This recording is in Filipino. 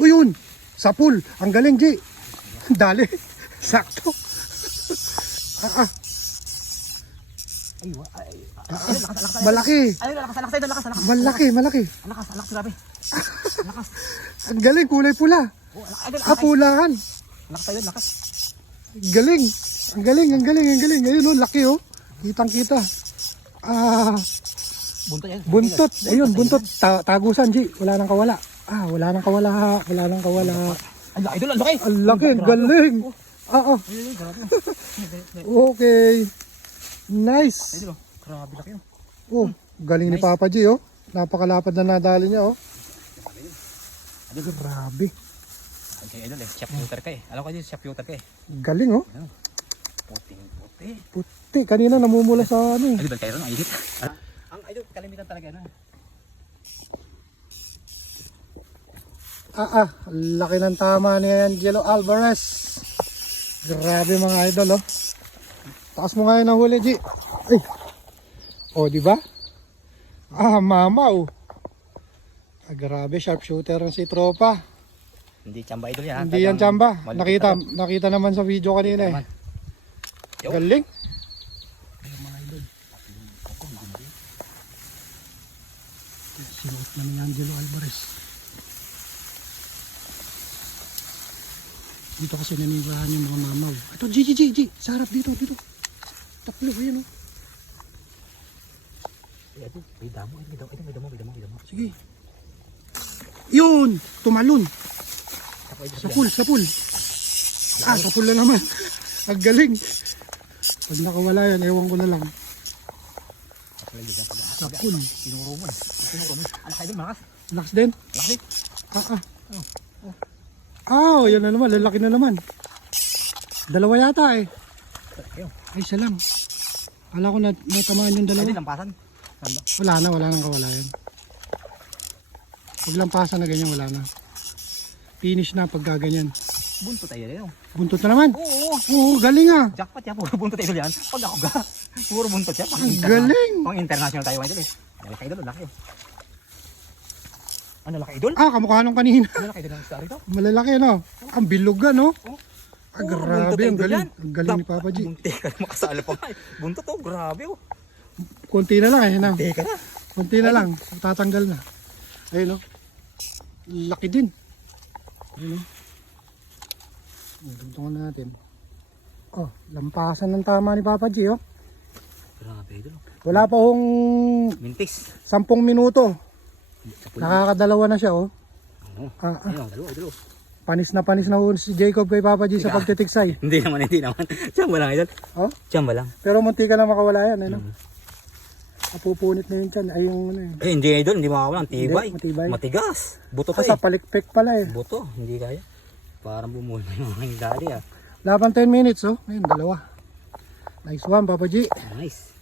O yun, sapul. Ang galing, G. Dali. Sakto. Malaki. Ay, lakas. Malaki. Lakas, grabe. Lakas. Ang galing, kulay pula. Oh, lakas. Pulahan. Lakas. Galing. Ang galing. Ayun, oh, laki, oh. Kitang-kita. Buntot yan. Buntot. Ayun, buntot. Tagusan, G. Wala nang kawala. Wala nang kawala. Ang laki, idol, ang laki. Ang laki, galing. Okay. Nice. Idol, grabe laki yun. Oh, galing ni Papa G, oh. Napakalapad na nadali niya, oh. Grabe. Okay, idol, chef shooter ka eh. Alam ko din, chef shooter ka eh. Galing, oh. Puting-puti. Puti. Kanina namumula sa ano, eh. Idol, kayo rin, ang init. Ang idol, kalimitan talaga na. Laki ng tama ni Angelo Alvarez. Grabe mga idol, oh. Taas mo nga yun ang huli, G. Ay. Oh, di ba? Mama, oh. Grabe, sharpshooter ng si Tropa. Hindi chamba idol yan. Hindi yan chamba. Nakita naman sa video kanina, eh. Galing. Mga idol. Sinuot na ni Angelo Alvarez. Dito kasi nanirahan yung mga mamaw. Ito, G. Sarap dito. Tatlo, ayan, oh. May damo. Sige. Yun! Tumalon. Sapul. Sapul na naman. Ang galing. Pag nakawala yan, ewan ko na lang. Sapul. Sinuro mo. Ang idol, malakas. Relax din. Laki. Yan na naman. Lalaki na naman. Dalawa yata, eh. Ay, isa lang. Kala ko natamaan yung dalawa. Idol, lampasan. Wala nang kawala yan. Pag lampasan na ganyan, wala na. Finish na pag gaganyan. Buntot tayo rin. Buntot na naman. Oo, galing, ah. Jackpot yan. Puro buntot idol yan. Pag ako ga. Puro buntot yan. Galing. Pang international tayo idol eh. Laki idol. Laki. Ano laki idol? Kamukha nung kanina. Ano laki idol ang star ito? Malalaki, no? Ang bilugan, no? Grabe. Grabe, ang galing. Ang galing ni Papa G. Bunti ka na makasala pa nga eh. Buntot oh. Grabe oh. Konti na lang, eh. No? Bunti ka na. Konti na lang. Tatanggal na. Ayun, no? Laki din. Ayun, no? Tugtungan natin. Lampasan ng tama ni Papa G, oh. Grabe idol. Wala pa hong Mintis. 10 minuto. Nakakadalawa na siya, oh. Ayun, dalawa idol. Panis na ho si Jacob kay Papa G sa pagtitiksay. Hindi naman. Tsamba lang idol. Tsamba lang. Pero munti ka na makawala yan, ano? Napupunit na yun dyan. Ay, yung ano yun. Hindi idol. Hindi makakawala. Tibay. Matibay. Matigas. Buto pa Sa eh. palikpik pala, eh. Buto. Hindi kaya. Parang bumuli yung mga dali ah. Laban 10 minutes, oh. Ayun, dalawa. Nice one, Papa G. Nice.